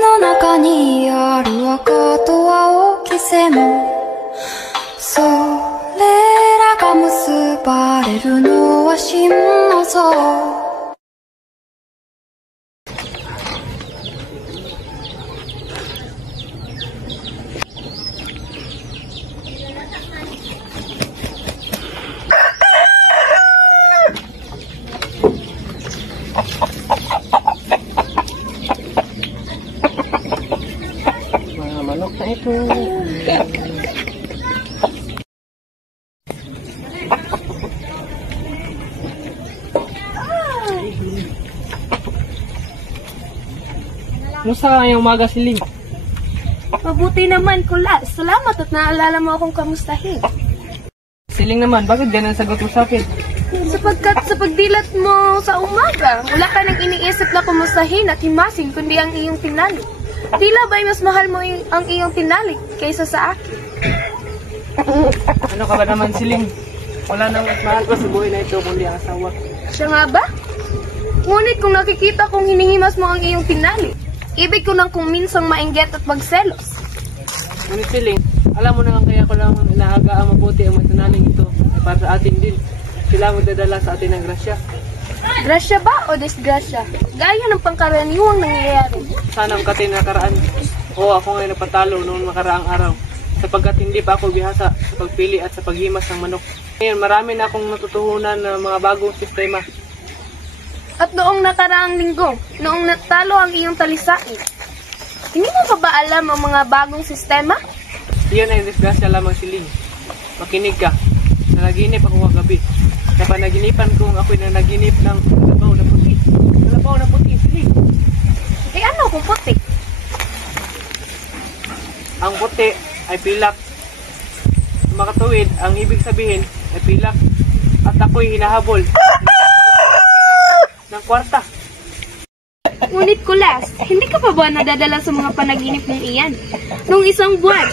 の中にある赤と青き線それらが結ばれるのは真の像manok na ito. Musta ngayong umaga, Siling? Mabuti naman, Kulas. Salamat at naalala mo akong kamustahin. Siling naman, bakit ganun ang sagot mo sa akin? Sapagkat sa pagdilat mo sa umaga, wala ka nang iniisip na kumustahin at himasin kundi ang iyong tinalik. Tila ba'y mas mahal mo ang iyong tinalik kaysa sa akin? Ano ka ba naman, Siling? Wala nang mas mahal ko sa buhay na ito kundi ang asawa. Siya nga ba? Ngunit kung nakikita kong hinihimas mo ang iyong tinalik, ibig ko nang kung minsang mainggit at magselos. Ngunit Siling, alam mo naman kaya ko lang inaaga ang mabuti ang matanaling ito ay para sa atin din. Sila magdadala sa atin ng grasya. Grasya ba o disgrasya? Gaya ng pangkaraniwang nangyayari. Sana ang katin nakaraan. Oo, ako ngayon napatalo noong makaraang araw. Sapagkat hindi pa ako bihasa sa pagpili at sa paghimas ng manok. Ngayon, marami na akong natutuhunan ng mga bagong sistema. At noong nakaraang linggo, noong natalo ang iyong talisain, hindi mo pa ba alam ang mga bagong sistema? Iyan ay disgrasya lamang, Siling. Makinig ka. Nanaginip ako kagabi. Sa panaginipan kong ako'y nanaginip ng kalabaw na puti. Kalabaw na puti, Siling. Eh ano kung puti? Ang puti ay pilak. Sa makatuwid, ang ibig sabihin ay pilak. At ako'y hinahabol ng kwarta. Ngunit Kulas, hindi ka pa ba nadadala sa mga panaginip ng iyan? Noong isang buwan,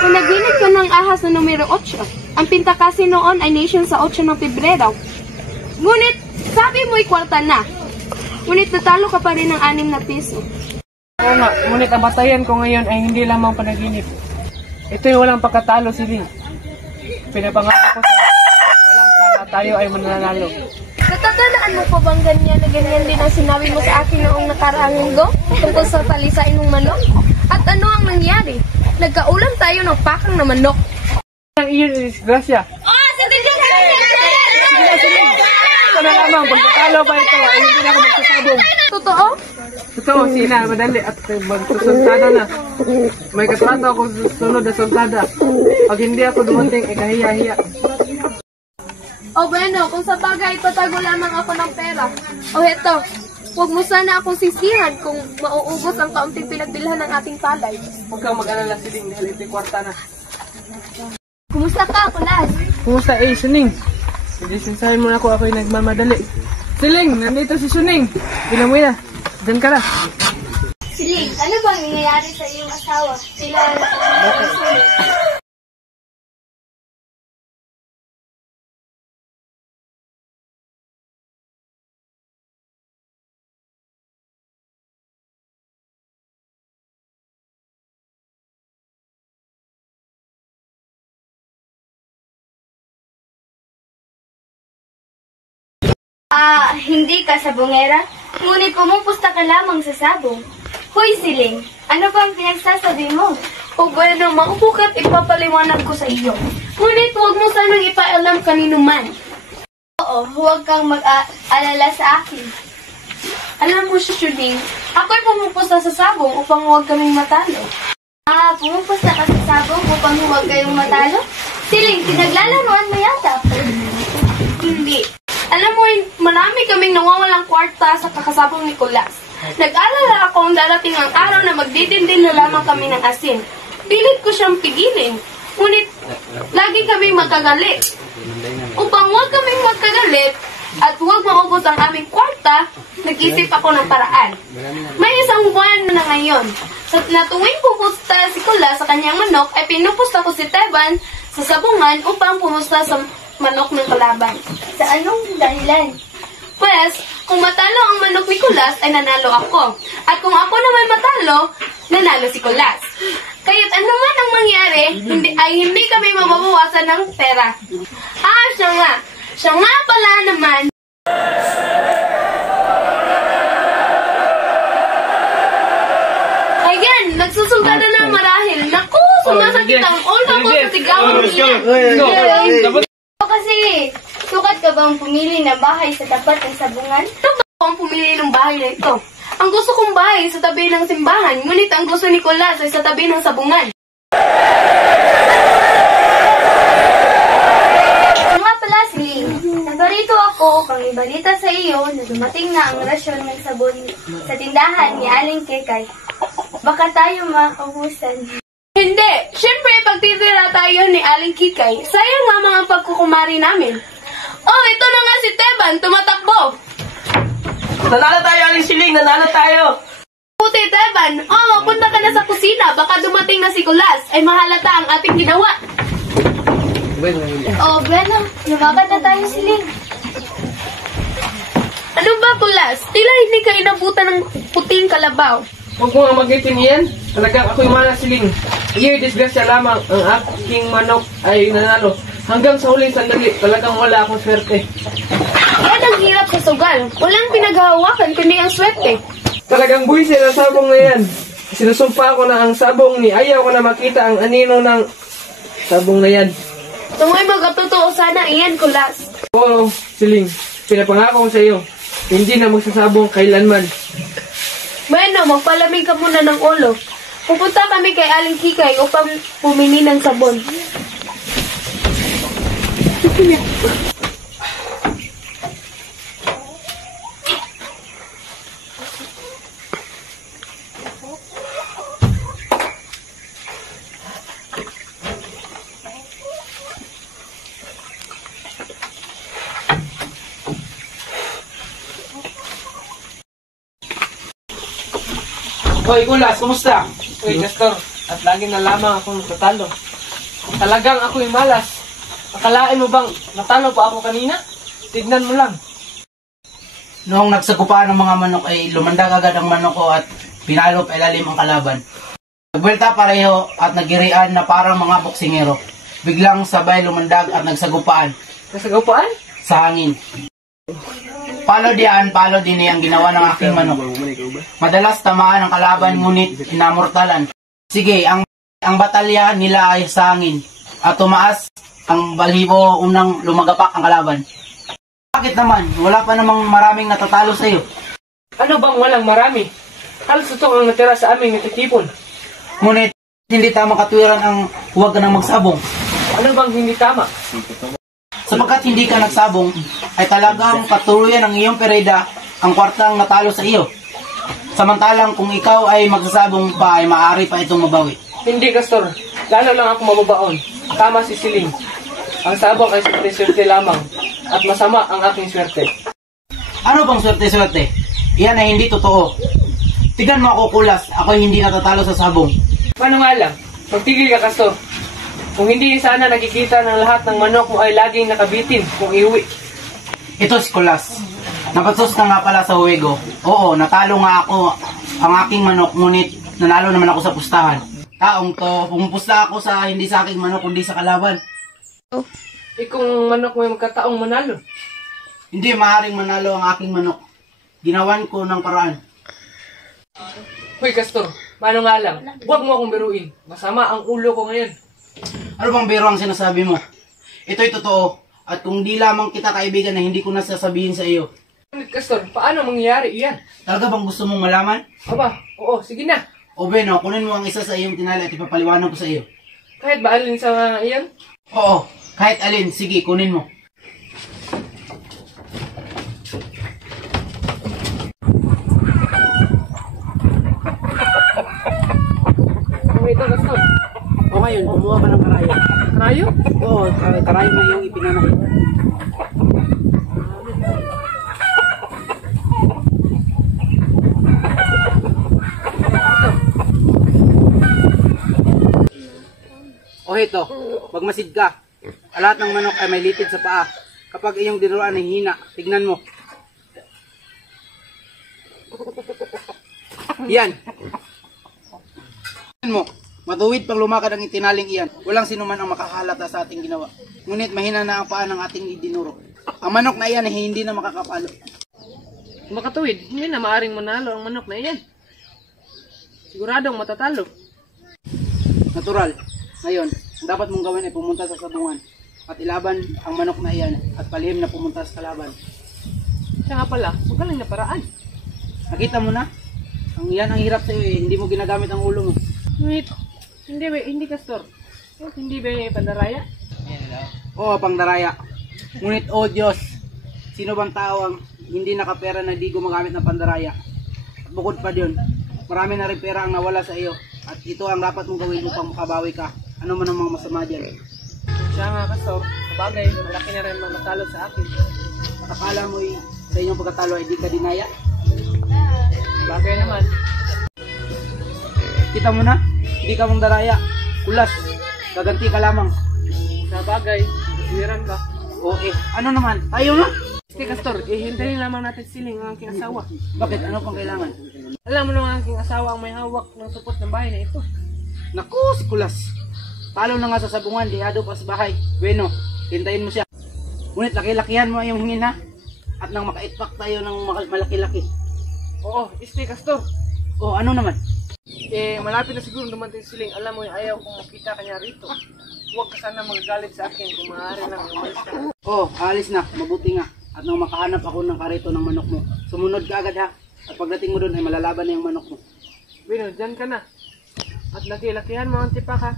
kung naginip ka ng ahas na numero 8, ang pinta kasi noon ay nation sa 8 ng Pebrero. Ngunit, sabi mo'y kwarta na. Ngunit natalo ka pa rin ng 6 na piso. Oo nga, ngunit ang batayan ko ngayon ay hindi lamang panaginip. Ito'y walang pagkatalo, Siling. Pinapangako ko sa walang sala tayo ay mananalo. Natatandaan mo pa bang ganyan na ganyan din ang sinabi mo sa akin noong nakaraang linggo tungkol sa talisain ng manok? At ano ang nangyari? Nagkaulam tayo ng pakang na manok. Ang iyon ay disgrasya. Ito na lamang, pagkatalo ba ito ay hindi na ako magsasabong. Totoo? Totoo, Sina, madali at magsusuntada na. May katrato ako susunod na sultada. Pag hindi ako dumating, ay kahiya-hiya. O bueno, kung sa bagay, patago lamang ako ng pera. O heto, huwag mo sana akong sisihan kung mauubos ang kaunting pinagbilhan ng ating palay. Huwag kang mag-alala, Siling, dahil ito'y kwarta na. Kumusta ka, Kulas? Kumusta, Suning? Sinsahin mo na ako, ako'y nagmamadali. Siling, nandito si Suning. Bilang mo na, dyan ka na. Siling, ano bang nangyayari sa iyong asawa? Sila hindi ka sabongera, ngunit pumupusta ka lamang sa sabong. Hoy Siling, ano bang pinagsasabi mo? O bueno, maupo ka't ipapaliwanag ko sa iyo. Ngunit huwag mo sanang ipaalam kanino man. Oo, huwag kang mag-alala sa akin. Alam mo, Shuning, ako'y pumupusta sa sabong upang huwag kaming matalo. Pumupusta ka sa sabong upang huwag kayong matalo? Siling, pinaglalaroan mo yata. Hindi. Alam mo, marami kaming nawawalang kwarta sa kakasabong ni Kulas. Nag-alala ako ang darating ang araw na magdidindin na lamang kami ng asin. Pilit ko siyang pigilin. Ngunit, lagi kaming magkagalit. Upang huwag kaming magkagalit, at huwag maubos ang aming kwarta, nag-isip ako ng paraan. May isang buwan na ngayon. Na tuwing pupusta si Kula sa kanyang manok, ay pinupusta ko si Teban sa sabungan upang pumusta sa manok ng kalaban. Sa anong dahilan? Pues, kung matalo ang manok ni Kulas, ay nanalo ako. At kung ako naman matalo, nanalo si Kulas. Kaya't anuman ang mangyari, hindi kami mababawasan ng pera. Siya nga. Siya nga pala naman. Ayan, nagsusulta na ng marahil. Naku, sumasakit ang ulo ko sa sigawan niya. Kasi, sukat ka bang pumili ng bahay sa tapat ng sabungan? Ito ba ang pumili ng bahay na ito? Ang gusto kong bahay sa tabi ng simbahan, ngunit ang gusto ni Kulas ay sa tabi ng sabungan. Nga pala, Siling. Nagarito ako upang ibalita sa iyo na dumating na ang rasyon ng sabon sa tindahan ni Aling Kekay. Baka tayo makaubusan. Hindi! Siyempre, pagtitira tayo ni Aling Kikay, sayang nga mga pagkukumari namin. Oh, ito na nga si Teban, tumatakbo! Nanalo tayo, Aling Siling! Nanalo tayo! Puti, Teban! Oh, magpunta ka na sa kusina, baka dumating na si Kulas, ay mahalata ang ating ginawa. Oh, bueno, lumakad na tayo, Siling. Ano ba, Kulas? Tila hindi ka inabutan ng puting kalabaw. Huwag mo nga mag-itin yan. Talagang ako'y malas, Siling. Iyo'y disgrasya lamang. Ang aking manok ay nanalo. Hanggang sa huling sandali, talagang wala akong swerte. Yan ang hirap sa sugal. Walang pinaghahawakan kundi ang swerte. Talagang buwisin ang sabong na yan. Sinusumpa ko na ang sabong ni ayaw ko na makita ang anino ng sabong na yan. Tungoy magkatotoo sana iyan, Kulas. Oo, Siling. Pinapangako ko sa iyo. Hindi na magsasabong kailanman. Bueno, magpalamig ka muna ng ulo. Pupunta kami kay Aling Kikay upang pumingi ng sabon. Hoy, Kulas, kumusta? Hoy, Castor, at lagi na lamang akong natalo. Talagang ako'y malas. Akalain mo bang natalo pa ako kanina? Tignan mo lang. Noong nagsagupaan ng mga manok ay lumandag agad ang manok ko at pinalo pa ilalim ang kalaban. Nagbuelta pareho at nagirian na parang mga boksingero. Biglang sabay lumandag at nagsagupaan Nasagupaan? sa hangin. Palo din ang ginawa ng aking manok. Madalas tamaan ang kalaban ngunit inamortalan. Sige, ang batalya nila ay sa hangin at tumaas ang balhibo unang lumagapak ang kalaban. Bakit naman? Wala pa namang maraming natatalo sa iyo. Ano bang walang marami? Halos ito ang natira sa aming natitipon. Ngunit hindi tamang katwiran ang huwag ka nang magsabong. Ano bang hindi tama? Sapagkat hindi ka nagsabong, ay talagang patuluyan ng iyong pereda ang kwartang natalo sa iyo. Samantalang kung ikaw ay magsasabong pa, ay maaari pa itong mabawi. Hindi, Castor. Lalo lang ako mababaon. Tama si Siling. Ang sabong ay swerte-swerte lamang. At masama ang aking swerte. Ano bang swerte-swerte? Iyan ay hindi totoo. Tignan mo ako, Kulas. Ako ay hindi natatalo sa sabong. Paano nga lang? Magtigil ka, Castor. Kung hindi sana nakikita ng lahat ng manok mo ay laging nakabitin kung iuwi. Ito si Kulas. Napatsos na nga pala sa huwego. Oo, natalo nga ako ang aking manok, ngunit nanalo naman ako sa pustahan. Taong to, pumupusta ako sa hindi sa aking manok, kundi sa kalaban. Kung manok mo ay magkataong manalo. Hindi maaaring manalo ang aking manok. Ginawan ko ng paraan. Hoy, Castor. Paano nga lang? Huwag mo akong biruin. Masama ang ulo ko ngayon. Ano bang biro ang sinasabi mo? Ito'y totoo. At kung di lamang kita kaibigan na hindi ko nasasabihin sa iyo. Castor, paano mangyayari iyan? Talaga bang gusto mong malaman? Aba, oo, sige na. O Beno, kunin mo ang isa sa iyong tinali at ipapaliwanag ko sa iyo. Kahit ba alin sa iyan? Oo, kahit alin. Sige, kunin mo. Ito, Castor. O ngayon, kumuha ka ng karayo. Karayo? Oo, karayo na iyong ipinanakit. heto, magmasid ka. Lahat ng manok ay may litid sa paa. Kapag iyong dinuruan ay hina, tignan mo. Yan. Tignan mo. Matuwid pang lumakad ang itinaling iyan. Walang sino man ang makahalata sa ating ginawa. Ngunit mahina na ang paa ng ating idinuro. Ang manok na iyan ay hindi na makakapalo. Makatuwid, hindi na maaring manalo ang manok na iyan. Siguradong matatalo. Natural. Ngayon, dapat mong gawin ay pumunta sa sabungan at ilaban ang manok na iyan at palihim na pumunta sa kalaban. Siya nga pala, magaling na paraan. Nakita mo na? Ang iyan ang hirap sa iyo eh. Hindi mo ginagamit ang ulo mo. Ngunit, hindi Castor. Hindi ba pandaraya? Oo, pangdaraya. Ngunit, oh Diyos, sino bang tao ang hindi nakapera na di gumagamit ng pandaraya? At bukod pa diyon, marami na rin pera ang nawala sa iyo. At ito ang dapat mong gawin upang makabawi ka. Ano man ang mga masama dyan. Siya nga Castor, sabagay, malaki na rin matalo sa akin. Akala mo sa inyong pagkatalo ay di ka dinaya? Bagay naman. Kita mo na? Hindi ka mong daraya. Kulas. Gaganti ka lamang. Sabagay, hiran ka. O ano naman? Tayo na? Sige Castor, hintayin lamang natin siling ang aking asawa. Bakit? Ano pang kailangan? Alam mo naman ang aking asawa ang may hawak ng supot ng bahay na ito. Naku, si Kulas. Talo na nga sa sabungan, dihado pa sa bahay. Bueno, hintayin mo siya. Ngunit laki-lakihan mo yung hingin ha. At nang makaitpak tayo ng malaki-laki. Oo, Castor. O ano naman? Malapit na siguro dumating siling. Alam mo, ayaw kong makita kanya rito. Huwag ka sana magagalit sa akin kung maaari lang umalis ka. Alis na. Mabuti nga. At nang makahanap ako ng karito ng manok mo, sumunod ka agad ha. At pagdating mo doon ay malalaban na yung manok mo. Bueno, dyan ka na. At laki-lakihan mo ang tipak ha.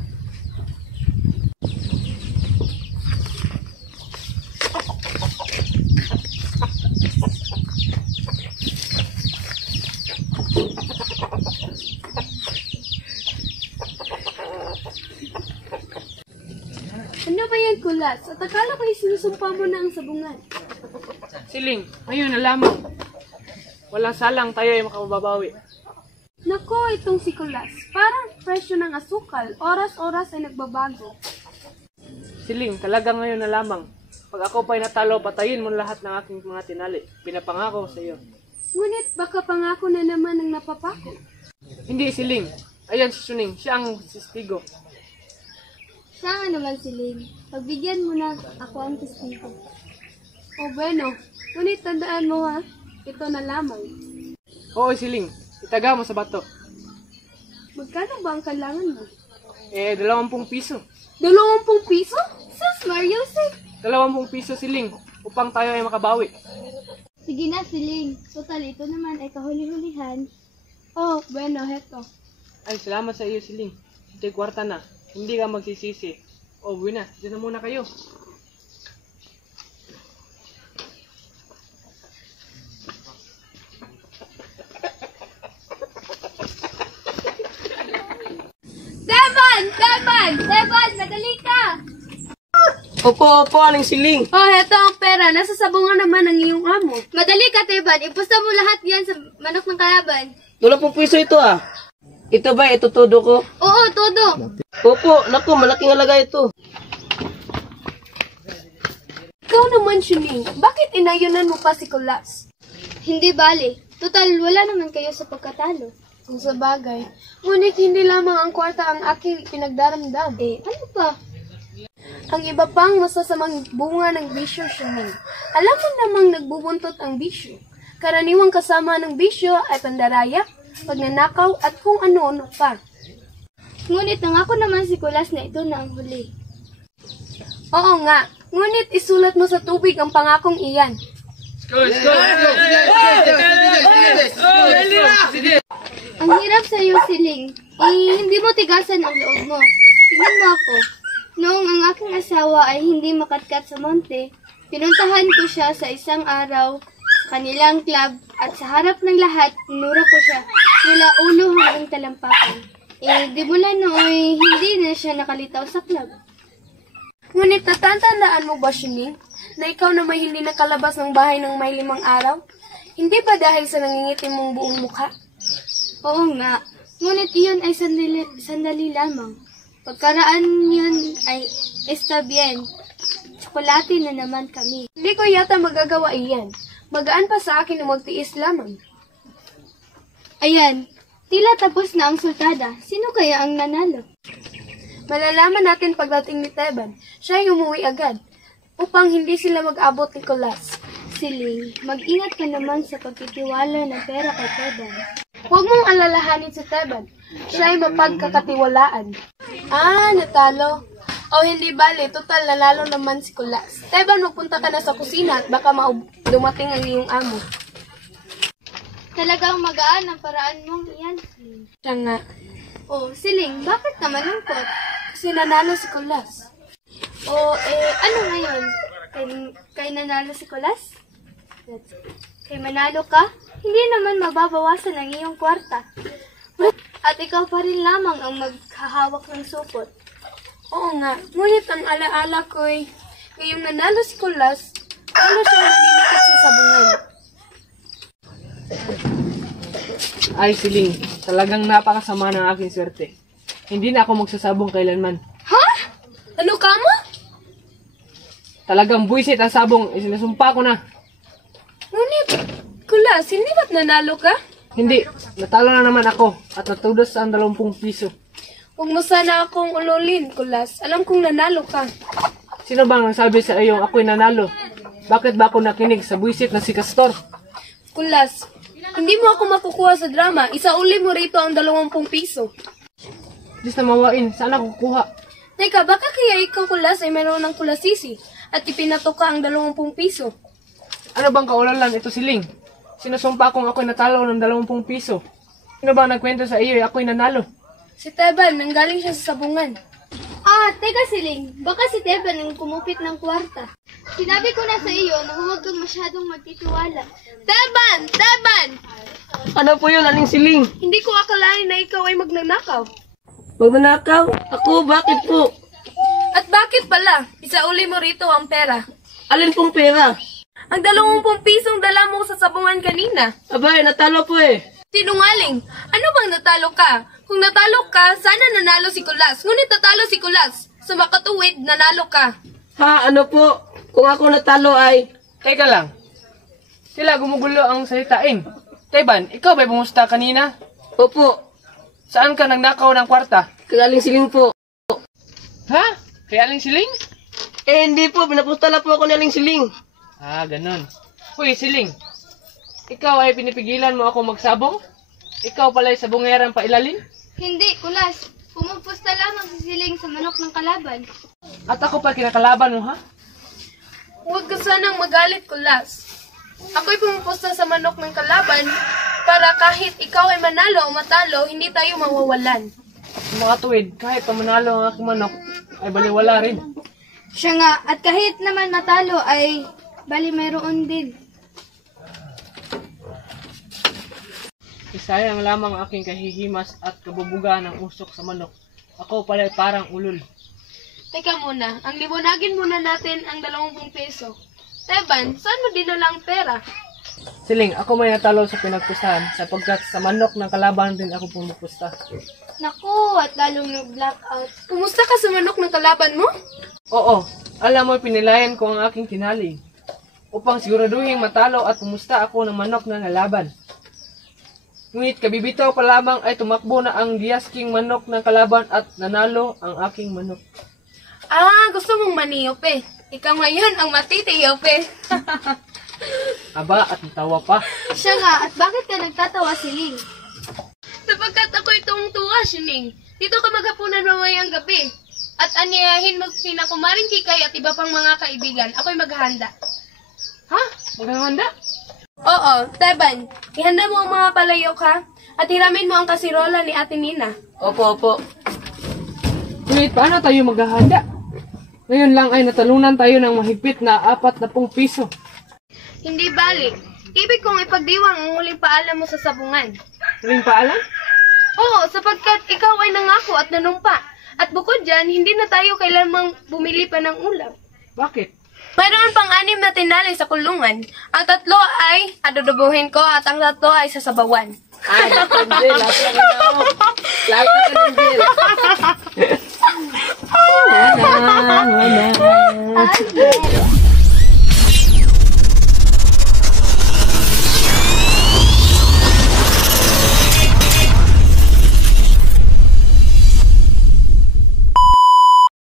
Ano ba yan, Kulas? At akala ko isinusumpa mo na ang sabungan. Siling, ngayon na lamang. Walang salang tayo ay makababawi. Nako, itong si Kulas. Parang presyo ng asukal. Oras-oras ay nagbabago. Siling, talaga ngayon na lamang. Pag ako pa'y natalo, patayin mo lahat ng aking mga tinali. Pinapangako sa iyo. Ngunit baka pangako na naman ang napapako. Hindi, Siling. Ayan si Suning. Siya ang testigo. Siya nga naman si Lynn. Pagbigyan mo na ako ang testigo. O bueno, ngunit tandaan mo ha, ito na lamang. Oo, Siling. Itaga mo sa bato. Magkano ba ang kailangan mo? 20 piso. 20 piso? Sus, Mario, 20 piso, Siling. Upang tayo ay makabawi. sige na si Lynn. Total, ito naman ay kahuli-hulihan. Oh, bueno, heto. Ay, salamat sa iyo, Siling. Ito'y kwarta na. Hindi ka magsisisi. O, buwi na. Diyan na muna kayo. Devon, madali ka! Opo, aling Siling. Oh, heto ang pera. Nasa sabungan naman ang iyong amo. Madali ka, Devon. Ipusta mo lahat yan sa manok ng kalaban. 20 piso ito ah. Ito ba? Ito todo ko? Oo, todo. Opo, naku, malaking halaga ito. Ikaw naman, Shuning. Bakit inayunan mo pa si Kulas? Hindi bali. Total, wala naman kayo sa pagkatalo. Kung sa bagay. Ngunit hindi lamang ang kwarta ang aking pinagdaramdam. Ano pa? Ang iba pang masasamang bunga ng bisyo, Shuning. Alam mo namang nagbubuntot ang bisyo. Karaniwang kasama ng bisyo ay pandaraya, pagnanakaw at kung ano-ano pa. Ngunit nangako naman si Kulas na ito na ang huli. Oo nga, ngunit isulat mo sa tubig ang pangakong iyan. Ang hirap sa iyo, Siling. Hindi mo tigasan ang loob mo. Tingnan mo ako. Noong ang aking asawa ay hindi makatkat sa monte, pinuntahan ko siya sa isang araw sa kanilang club at sa harap ng lahat, tinuro ko siya mula ulo hanggang talampakan. Di mula nooy hindi na siya nakalitaw sa club. Ngunit natatandaan mo ba, Shuning, na ikaw na may hindi nakalabas ng bahay ng may 5 araw? Hindi ba dahil sa nangingitim mong buong mukha? Oo nga, ngunit iyon ay sandali lamang. Pagkaraan yun ay está bien. Tsokolate na naman kami. Hindi ko yata magagawa iyan. Magaan pa sa akin na magtiis lamang. Ayan, tila tapos na ang sultada. Sino kaya ang nanalo? Malalaman natin pagdating ni Teban. Siya ay umuwi agad upang hindi sila mag-abot ni Colas. Siling, mag-ingat ka naman sa pagtitiwala ng pera kay Teban. Huwag mong alalahanin si Teban. Siya ay mapagkakatiwalaan. Ah, natalo. O hindi bale, total nanalo naman si Colas. Teban, magpunta ka na sa kusina at baka dumating ang iyong amo. Talagang magaan ang paraan mong iyan, Siling. Siya nga. Oh, Siling, bakit ka malungkot? Kasi nanalo si Colas. Ano ngayon? Kay nanalo si Colas? Kay manalo ka? Hindi naman mababawasan ang iyong kwarta. At ikaw pa rin lamang ang maghahawak ng supot. Oo nga. Ngunit ang alaala ko ay ngayong nanalo si Colas, lalo siyang naninikit sa sabungan. Ay, Siling, talagang napakasama ng aking swerte. Hindi na ako magsasabong kailanman. Ha? Ano ka mo? Talagang buwisit ang sabong, isinasumpa ko na. Ngunit, Colas, hindi ba't nanalo ka? Hindi, natalo na naman ako at natudos ang 20 piso. Huwag mo sana akong ululin, Colas. Alam kong nanalo ka. Sino bang nagsabi sa iyo ako'y nanalo? Bakit ba ako nakinig sa buwisit na si Castor? Colas, hindi mo ako makukuha sa drama. Isauli mo rito ang 20 piso. Diyos na mawain, saan ako kukuha? Teka, baka kaya ikaw, Colas, ay meron ng kulasisi at ipinato ka ang 20 piso. Ano bang kaulalan ito, Siling? Sinasumpa kong ako'y natalo ng 20 piso. Sino bang nagkwento sa iyo ako'y nanalo? Si Teban, nanggaling siya sa sabungan. Teka Siling, baka si Teban ang kumupit ng kwarta. Sinabi ko na sa iyo na huwag kang masyadong magtitiwala. Teban! Teban! Ano po yun, Aling Siling? Hindi ko akalain na ikaw ay magnanakaw. Magnanakaw? Ako, bakit po? At bakit pala? Isauli mo rito ang pera. Alin pong pera? Ang 20 pisong dala mo sa sabungan kanina. Abay, natalo po eh. Sinungaling! Ano bang natalo ka? Kung natalo ka, sana nanalo si Colas. Ngunit natalo si Colas. Sa makatuwid, nanalo ka. Ha, ano po? Kung ako natalo ay... Teka lang. Sila gumugulo ang salitain. Teban, ikaw ba'y bumusta kanina? Opo, Saan ka nagnakaw ng kwarta? kay Aling Siling po. Ha? Kay Aling Siling? Hindi po, pinapustala po ako ni Aling Siling. Ah, ganun. Hoy, Siling. Ikaw ay pinipigilan mo ako magsabong? Ikaw pala'y sabongerang pailalim? Hindi, Kulas. Pumupusta lamang si Siling sa manok ng kalaban. At ako pa kinakalaban mo, ha? Huwag ka sanang magalit, Colas. Ako'y pumupusta sa manok ng kalaban para kahit ikaw ay manalo o matalo, hindi tayo mawawalan. Sa mga tuwid, kahit pa manalo ang aking manok, ay baliwala rin. Siya nga, at kahit naman matalo ay bali mayroon din. Isayang lamang ang aking kahihimas at kabubuga ng usok sa manok. Ako pala'y parang ulol. Teka muna, ang liwanagin muna natin ang 20 peso. Teban, saan mo dinala ang pera? Siling, ako may natalo sa pinagpustahan sapagkat sa manok ng kalaban din ako pumupusta. Naku, at lalong nag-blackout. Kumusta ka sa manok ng kalaban mo? Oo, alam mo pinilayan ko ang aking tinaling upang siguraduhin matalo at pumusta ako ng manok ng kalaban. Ngunit kabibitaw pa lamang ay tumakbo na ang diyasking manok ng kalaban at nanalo ang aking manok. Ah, gusto mong maniyope. Ikaw ngayon ang matitiyope. Aba, at natawa pa. Siya nga, at bakit ka nagtatawa, Siling? Sapagkat ako'y tuwang-tuwa, Sining. Dito ka maghapunan mamayang gabi. At anyayahin mo sina Kumaring Kikay at iba pang mga kaibigan. Ako'y maghahanda. Ha? Maghahanda? Oo, Teban. Ihanda mo ang mga palayok ha. At hiramin mo ang kasirola ni Ate Nina. Opo, opo. Ngunit paano tayo maghahanda? Ngayon lang ay natalunan tayo ng mahigpit na 40 piso. Hindi balik. Ibig kong ipagdiwang ang huling paalam mo sa sabungan. Huling paalam? Oo, sapagkat ikaw ay nangako at nanumpa. At bukod dyan, hindi na tayo kailanmang bumili pa ng ulam. Bakit? Mayroon pang 6 na tinali sa kulungan. Ang 3 ay adudubuhin ko at ang 3 ay sasabawan. Ay, Angel, lahat na ako. Lahat na ka, Angel.